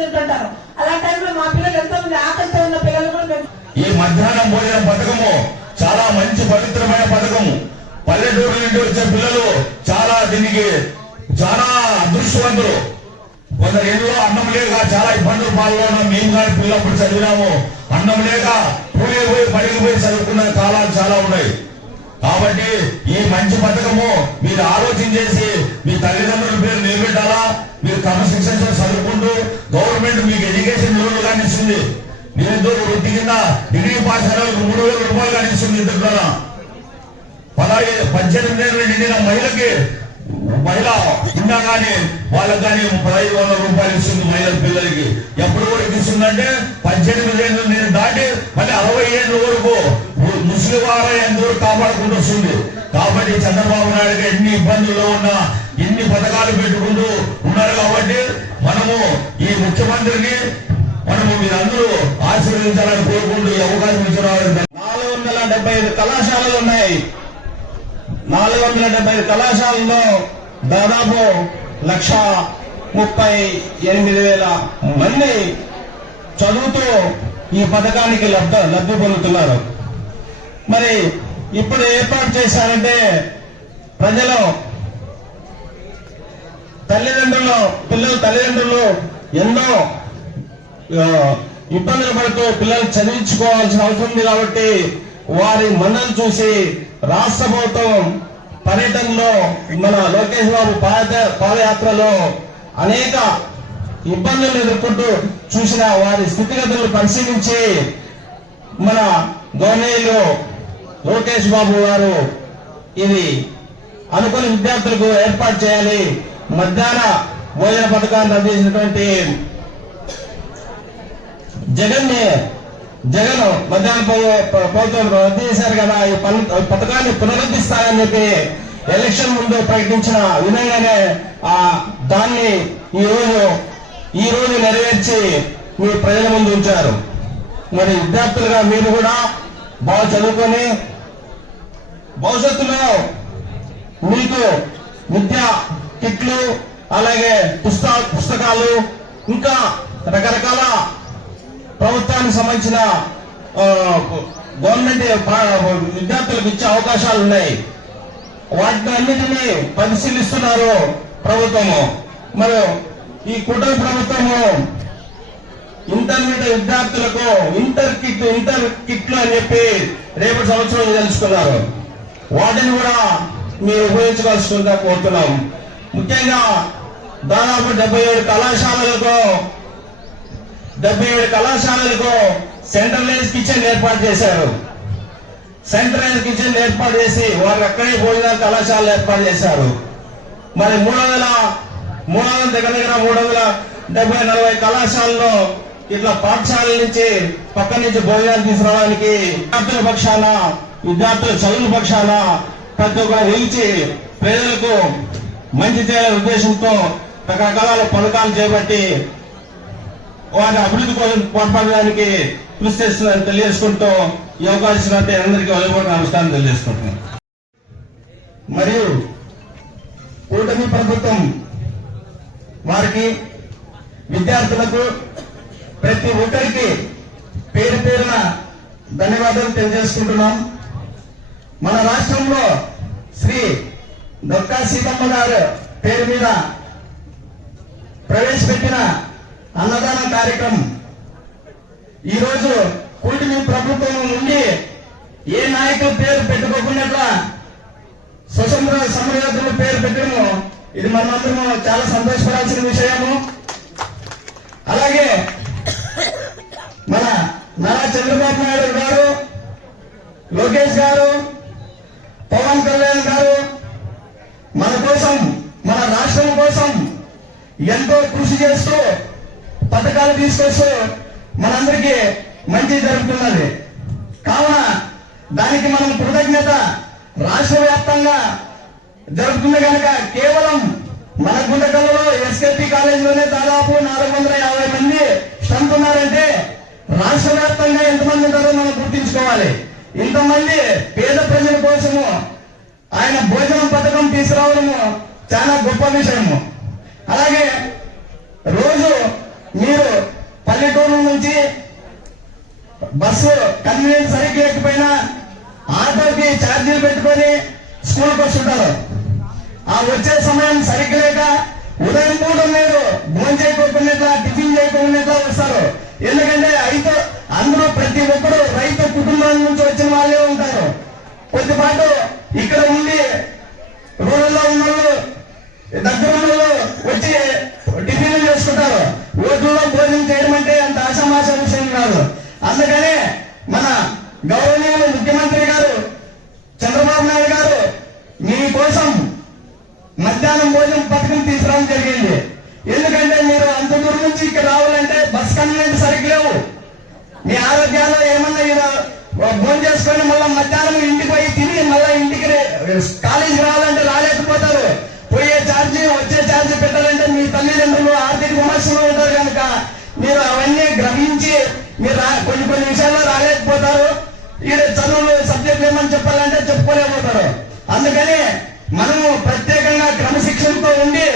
తింటుంటారు అలాంటి టైంలో మా పిల్లలు ఎంతో మంది ఆకలితో ఉన్న పిల్లలు కూడా ఈ మధ్యాహ్నం భోజన పథకము చాలా మంచి పవిత్రమైన పథకము. పల్లెటూరు నుండి వచ్చే పిల్లలు చాలా దీనికి చాలా అదృష్టవంతులు. కొందరు ఇల్లు అన్నం లేక చాలా ఇబ్బందులు పాల్గొన్నాం మేము కానీ పిల్లప్పుడు చదివినాము. అన్నం లేక పూలే పోయి పడికి పోయి చదువుకున్న కాలాలు చాలా ఉన్నాయి. కాబట్టి ఈ మంచి పథకము మీరు ఆలోచన చేసి మీ తల్లిదండ్రుల పేరు నిలబెట్టాలా? మీరు క్రమశిక్షణ చదువుకుంటారు గవర్నమెంట్ మీకు ఎడ్యుకేషన్ లోన్లు కానీ ఇస్తుంది. నిరుద్యోగ వృత్తి కింద డిగ్రీ పాస్ అయిన మూడు వేల రూపాయలు కానీ ఇస్తుంది ఇద్దరు ద్వారా పదహైదు పద్దెనిమిది ఏళ్ళు నిండిన మహిళకి మహిళ ఉన్నా కానీ వాళ్ళకి కానీ పదహైదు వందల రూపాయలు ఇస్తుంది మహిళల పిల్లలకి. ఎప్పుడు వరకు ఇస్తుందంటే పద్దెనిమిది ఏళ్ళు నేను దాటి మళ్ళీ అరవై ఏళ్ళ వరకు ముస్లిం వారయ్యేంత వరకు కాపాడుకుంటూ వస్తుంది. కాబట్టి చంద్రబాబు నాయుడుకి ఎన్ని ఇబ్బందుల్లో ఉన్నా ఎన్ని పథకాలు పెట్టుకుంటూ ఉన్నారు కాబట్టి మనము ఈ ముఖ్యమంత్రిని మనము మీరందరూ ఆశీర్వదించాలని కోరుకుంటూ ఈ అవకాశం ఇచ్చిన నాలుగు వందల డెబ్బై ఐదు కళాశాలలు ఉన్నాయి. నాలుగు వందల డెబ్బై ఐదు కళాశాలలో దాదాపు లక్ష ముప్పై ఎనిమిది వేల మంది చదువుతూ ఈ పథకానికి లబ్ధ లబ్ధి పొందుతున్నారు. మరి ఇప్పుడు ఏర్పాటు చేశారంటే ప్రజలు తల్లిదండ్రులు పిల్లల తల్లిదండ్రులు ఎన్నో ఇబ్బందులు పడుతూ పిల్లలు చదివించుకోవాల్సిన అవసరం ఉంది కాబట్టి వారి మన్నలు చూసి రాష్ట్ర ప్రభుత్వం పర్యటనలో మన లోకేష్ బాబు పాద పాదయాత్రలో అనేక ఇబ్బందులు ఎదుర్కొంటూ చూసిన వారి స్థితిగతులను పరిశీలించి మన గవర్నీయులు లోకేష్ బాబు గారు ఇది అనుకుని విద్యార్థులకు ఏర్పాటు చేయాలి. మధ్యాహ్న భోజన పథకాన్ని అందించినటువంటి జగన్ని జగన్ మధ్యాహ్న భో- ప్రభుత్వం రద్దు చేశారు కదా. ఈ ఈ పథకాన్ని పునరుద్ధిస్తారని చెప్పి ఎలక్షన్ ముందు ప్రకటించిన అనే ఆ దాన్ని ఈ రోజు ఈ రోజు నెరవేర్చి మీ ప్రజల ముందు ఉంచారు. మరి విద్యార్థులుగా మీరు కూడా బాగా చదువుకొని భవిష్యత్తులో మీకు విద్య కిట్లు అలాగే పుస్తక పుస్తకాలు ఇంకా రకరకాల ప్రభుత్వానికి సంబంధించిన గవర్నమెంట్ విద్యార్థులకు ఇచ్చే అవకాశాలు ఉన్నాయి. వాటిని అన్నిటినీ పరిశీలిస్తున్నారు ప్రభుత్వము. మరి ఈ కుటుంబ ప్రభుత్వము ఇంటర్మీడియట్ విద్యార్థులకు ఇంటర్ కిట్ ఇంటర్ కిట్లు అని చెప్పి రేపటి సంవత్సరం తెలుసుకున్నారు. వాటిని కూడా మీరు ఉపయోగించుకోవాల్సిందిగా కోరుతున్నాం. ముఖ్యంగా దాదాపు డెబ్బై ఏడు కళాశాలలకు డెబ్బై ఏడు కళాశాలలకు సెంట్రలైజ్ కిచెన్ ఏర్పాటు చేశారు. సెంట్రలైజ్ కిచెన్ ఏర్పాటు చేసి వారు అక్కడే భోజనాల కళాశాలలు ఏర్పాటు చేశారు. మరి మూడు వందల మూడు వందల దగ్గర దగ్గర మూడు వందల డెబ్బై నలభై కళాశాలలో ఇట్లా పాఠశాలల నుంచి పక్క నుంచి భోజనాలు తీసుకురావడానికి విద్యార్థుల పక్షాన విద్యార్థుల చదువుల పక్షాన ప్రతి ఒక్కరు నిలిచి పేదలకు మంచి చేయాలనే ఉద్దేశంతో రకరకాల పథకాలు చేపట్టి వారి అభివృద్ధి కోసం పోరాడడానికి కృషి చేస్తున్నారని తెలియజేసుకుంటూ ఈ అవకాశం అంటే అందరికీ వదిలిపోయిన నమస్కారం తెలియజేసుకుంటున్నాను. మరియు కూటమి ప్రభుత్వం వారికి విద్యార్థులకు ప్రతి ఒక్కరికి పేరు పేరున ధన్యవాదాలు తెలియజేసుకుంటున్నాం. మన రాష్ట్రంలో శ్రీ నొక్కా సీతమ్మ గారు పేరు మీద ప్రవేశపెట్టిన అన్నదాన కార్యక్రమం. ఈరోజు కూటమి ప్రభుత్వం నుండి ఏ నాయకుల పేరు పెట్టుకోకుండా స్వతంత్ర సమరయోధుల పేరు పెట్టడము ఇది మనమందరము చాలా సంతోషపడాల్సిన విషయము. అలాగే మన నారా చంద్రబాబు నాయుడు గారు లోకేష్ గారు పవన్ కళ్యాణ్ గారు మన కోసం మన రాష్ట్రం కోసం ఎంతో కృషి చేస్తూ పథకాలు తీసుకొస్తూ మనందరికీ మంచి జరుగుతున్నది. కావున దానికి మనం కృతజ్ఞత రాష్ట్ర వ్యాప్తంగా జరుగుతుంది కనుక కేవలం మన గుండకల్లో ఎస్కేపీ కాలేజీలోనే దాదాపు నాలుగు వందల యాభై మంది స్ట్రెంత్ ఉన్నారంటే రాష్ట్ర వ్యాప్తంగా ఎంతమంది ఉంటారో మనం గుర్తించుకోవాలి. ఇంతమంది పేద ప్రజల కోసము ఆయన భోజనం పథకం తీసుకురావడము చాలా గొప్ప విషయము. అలాగే రోజు మీరు పల్లెటూరు నుంచి బస్సు కన్వీనియన్స్ సరిగ్గా లేకపోయినా ఆటోకి ఛార్జీలు పెట్టుకొని స్కూల్కి వస్తుంటారు ఆ వచ్చే సమయం సరిగ్గా లేక ఉదయం కూడా మీరు భోజనం చేయకుండా టిఫిన్ చేయకుండా వస్తారు. ఎందుకంటే అయితే అందరూ ప్రతి ఒక్కరు రైతు కుటుంబాల నుంచి వచ్చిన వాళ్ళే ఉంటారు. కొద్దిపాటు ఇక్కడ ఉండి రూరల్లో ఉన్న వాళ్ళు దగ్గర ఉన్న వాళ్ళు వచ్చి టిఫిన్లు చేసుకుంటారు ఓట్లలో భోజనం చేయడం అంటే అంత ఆశామాష విషయం కాదు అందుకనే మన గౌరవనీయులు ముఖ్యమంత్రి గారు చంద్రబాబు నాయుడు గారు మీకోసం మధ్యాహ్నం భోజనం పథకం తీసుకురావడం జరిగింది ఎందుకంటే మీరు అంత దూరం నుంచి ఇక్కడ రావాలంటే బస్ కన్వీనెంట్ సరిగ్గా లేవు మధ్యాహ్నం ఏమన్నా ఇలా భోజనం చేసుకొని మళ్ళీ మధ్యాహ్నం ఇంటికి పోయి తిని మళ్ళీ ఇంటికి రే- కాలేజీకి రావాలంటే రాలేకపోతారు. పోయే ఛార్జీ వచ్చే ఛార్జీ పెట్టాలంటే మీ తల్లిదండ్రులు ఆర్థిక విమర్శలు ఉంటారు కనుక మీరు అవన్నీ గ్రహించి మీరు రా- కొన్ని కొన్ని విషయాల్లో రాలేకపోతారు. ఈడ చదువులు సబ్జెక్టులు ఏమని చెప్పాలి చెప్పుకోలేకపోతారు అందుకని మనము ప్రత్యేకంగా క్రమశిక్షణతో ఉండి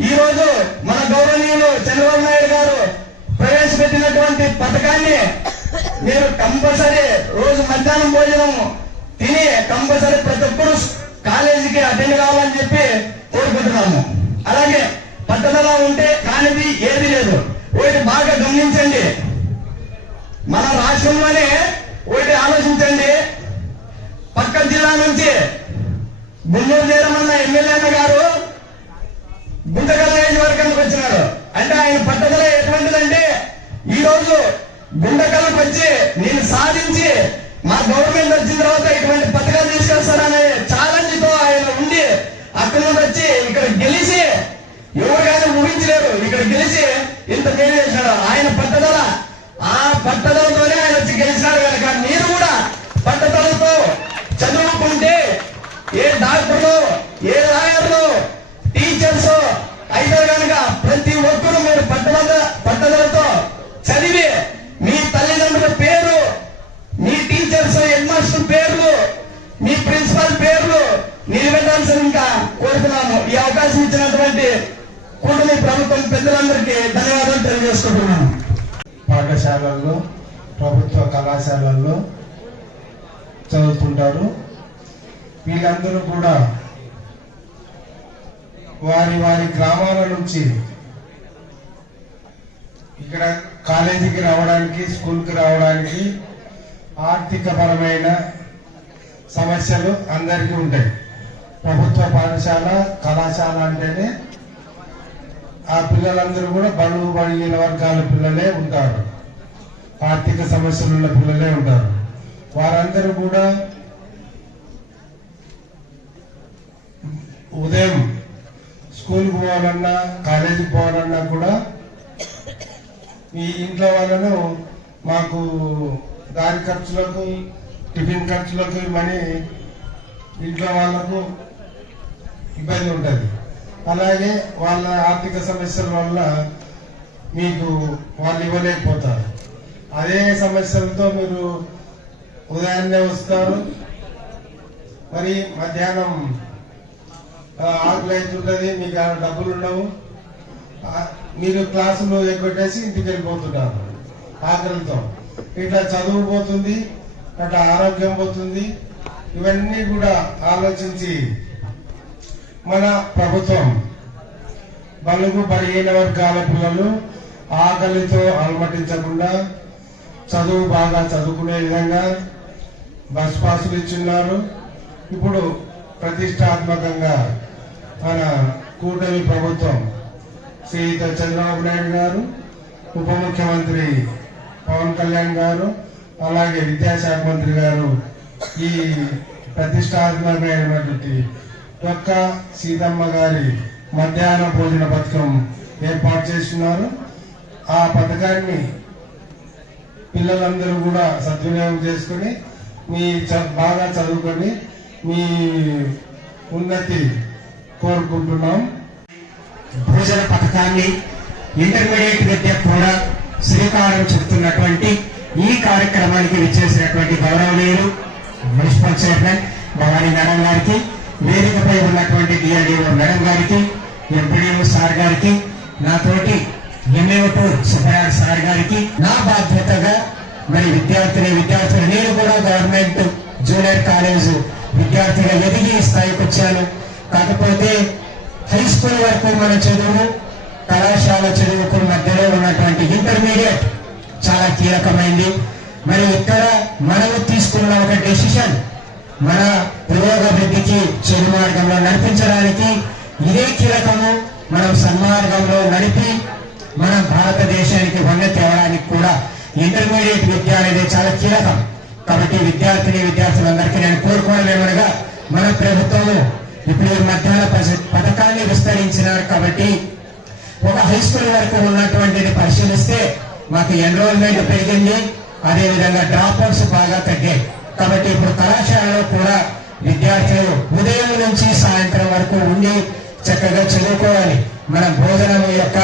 ఈ రోజు మన గౌరవనీయులు చంద్రబాబు నాయుడు గారు ప్రవేశపెట్టినటువంటి పథకాన్ని మీరు కంపల్సరీ రోజు మధ్యాహ్నం తిని కంపల్సరీ ప్రతి ఒక్కరు కాలేజీకి అటెండ్ కావాలని చెప్పి కోరుకుంటున్నాము. అలాగే పద్ధతిలో ఉంటే కానిది ఏది లేదు. ఒకటి బాగా గమనించండి. మన రాష్ట్రంలోనే ఒకటి ఆలోచించండి. పక్క జిల్లా నుంచి గుంటూరు చేరమన్న ఎమ్మెల్యే గారు గుంతకల్ నియోజకవర్గానికి వచ్చినాడు అంటే ఆయన పట్టుదల ఎటువంటిదంటే ఈ రోజు గుండకల్కి వచ్చి నేను సాధించి మా గవర్నమెంట్ వచ్చిన తర్వాత ఇటువంటి చదువుతుంటారు వీళ్ళందరూ కూడా వారి వారి గ్రామాల నుంచి ఇక్కడ కాలేజీకి రావడానికి స్కూల్కి రావడానికి ఆర్థిక పరమైన సమస్యలు అందరికీ ఉంటాయి. ప్రభుత్వ పాఠశాల కళాశాల అంటేనే ఆ పిల్లలందరూ కూడా బడుగు బడిగిన వర్గాల పిల్లలే ఉంటారు. ఆర్థిక సమస్యలు ఉన్న పిల్లలే ఉంటారు. వారందరూ కూడా ఉదయం స్కూల్కి పోవాలన్నా కాలేజీకి పోవాలన్నా కూడా ఈ ఇంట్లో వాళ్ళను మాకు దారి ఖర్చులకు టిఫిన్ ఖర్చులకు మనీ ఇంట్లో వాళ్ళకు ఇబ్బంది ఉంటుంది. అలాగే వాళ్ళ ఆర్థిక సమస్యల వల్ల మీకు వాళ్ళు ఇవ్వలేకపోతారు. అదే సమస్యలతో మీరు ఉదయాన్నే వస్తారు. మరి మధ్యాహ్నం ఆ, ఆకలి అవుతుంటుంది మీకు ఆ డబ్బులు ఉండవు. మీరు క్లాసులు ఎగ్గొట్టేసి ఇంటికి వెళ్ళిపోతుంటారు ఆకలితో. ఇట్లా చదువు పోతుంది అట్లా ఆరోగ్యం పోతుంది. ఇవన్నీ కూడా ఆలోచించి మన ప్రభుత్వం బలుగు బలహీన వర్గాల పిల్లలు ఆకలితో అలమటించకుండా చదువు బాగా చదువుకునే విధంగా బస్ పాసులు ఇచ్చిన్నారు ఇప్పుడు ప్రతిష్టాత్మకంగా మన కూటమి ప్రభుత్వం శ్రీయుత చంద్రబాబు నాయుడు గారు ఉప ముఖ్యమంత్రి పవన్ కళ్యాణ్ గారు అలాగే విద్యాశాఖ మంత్రి గారు ఈ ప్రతిష్టాత్మకమైనటువంటి ఒక్క సీతమ్మ గారి మధ్యాహ్న భోజన పథకం ఏర్పాటు చేస్తున్నారు. ఆ పథకాన్ని పిల్లలందరూ కూడా సద్వినియోగం చేసుకొని మీ చ- బాగా చదువుకొని మీ ఉన్నతి కోరుకుంటున్నాం. భోజన పథకాన్ని ఇంటర్మీడియట్ విద్య కూడా శ్రీకారం చుడుతున్నటువంటి ఈ కార్యక్రమానికి విచ్చేసినటువంటి గౌరవనీయులు మున్సిపల్ చైర్మన్ భవానీ మేడం గారికి వేదికపై ఉన్నటువంటి డిఆర్డీఓ మేడం గారికి ఎంపీడీఓ సార్ గారికి నాతోటి ఎంఏఓటు సుబ్బయ్య సార్ గారికి నా బాధ్యతగా మరి విద్యార్థిని విద్యార్థులు నేను కూడా గవర్నమెంట్ జూనియర్ కాలేజ్ విద్యార్థిగా ఎదిగి స్థాయికి వచ్చాను కాకపోతే హై స్కూల్ వరకు మన చదువు కళాశాల చదువుకు మధ్యలో ఉన్నటువంటి ఇంటర్మీడియట్ చాలా కీలకమైంది. మరి ఇక్కడ మనము తీసుకున్న ఒక డెసిషన్ మన పురోగభివృద్ధికి చెడు మార్గంలో నడిపించడానికి ఇదే కీలకము. మనం సన్మార్గంలో నడిపి మన భారతదేశానికి వన్నె తేవడానికి కూడా ఇంటర్మీడియట్ విద్య అనేది చాలా కీలకం. కాబట్టి విద్యార్థిని విద్యార్థులందరికీ నేను కోరుకోవడం మన ప్రభుత్వము ఇప్పుడు ఈ మధ్యాహ్న పథకాన్ని విస్తరించినారు కాబట్టి ఒక హై స్కూల్ వరకు ఉన్నటువంటిది పరిశీలిస్తే మాకు ఎన్రోల్మెంట్ పెరిగింది అదేవిధంగా డ్రాప్ అవుట్స్ బాగా తగ్గాయి. కాబట్టి ఇప్పుడు కళాశాలలో కూడా విద్యార్థులు ఉదయం నుంచి సాయంత్రం వరకు ఉండి చక్కగా చదువుకోవాలి. మన భోజనం యొక్క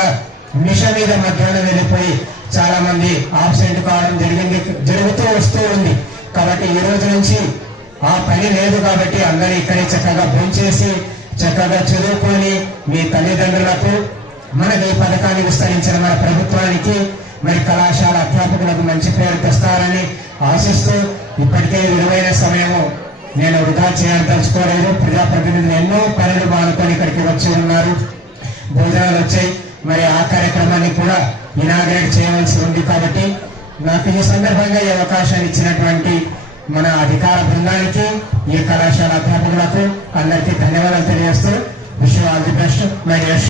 మిష మీద మధ్యాహ్నం వెళ్ళిపోయి చాలా మంది ఆబ్సెంట్ కావడం జరిగింది జరుగుతూ వస్తూ ఉంది. కాబట్టి ఈ రోజు నుంచి ఆ పని లేదు కాబట్టి అందరూ ఇక్కడే చక్కగా భోంచేసి చక్కగా చదువుకొని మీ తల్లిదండ్రులకు మనకి ఈ పథకాన్ని విస్తరించిన మన ప్రభుత్వానికి మరి కళాశాల అధ్యాపకులకు మంచి పేరు తెస్తారని ఆశిస్తూ ఇప్పటికే విలువైన సమయము నేను వృధా చేయదలుచుకోలేదు. ప్రజాప్రతినిధులు ఎన్నో పనులు మానుకొని ఇక్కడికి వచ్చి ఉన్నారు. భోజనాలు వచ్చాయి. మరి ఆ కార్యక్రమాన్ని కూడా ఇనాగ్రేట్ చేయవలసి ఉంది కాబట్టి నాకు ఈ సందర్భంగా ఈ అవకాశాన్ని ఇచ్చినటువంటి మన అధికార బృందానికి ఈ కళాశాల అధ్యాపకులకు అందరికీ ధన్యవాదాలు తెలియజేస్తూ విషయం ఆల్ ది బెస్ట్. మై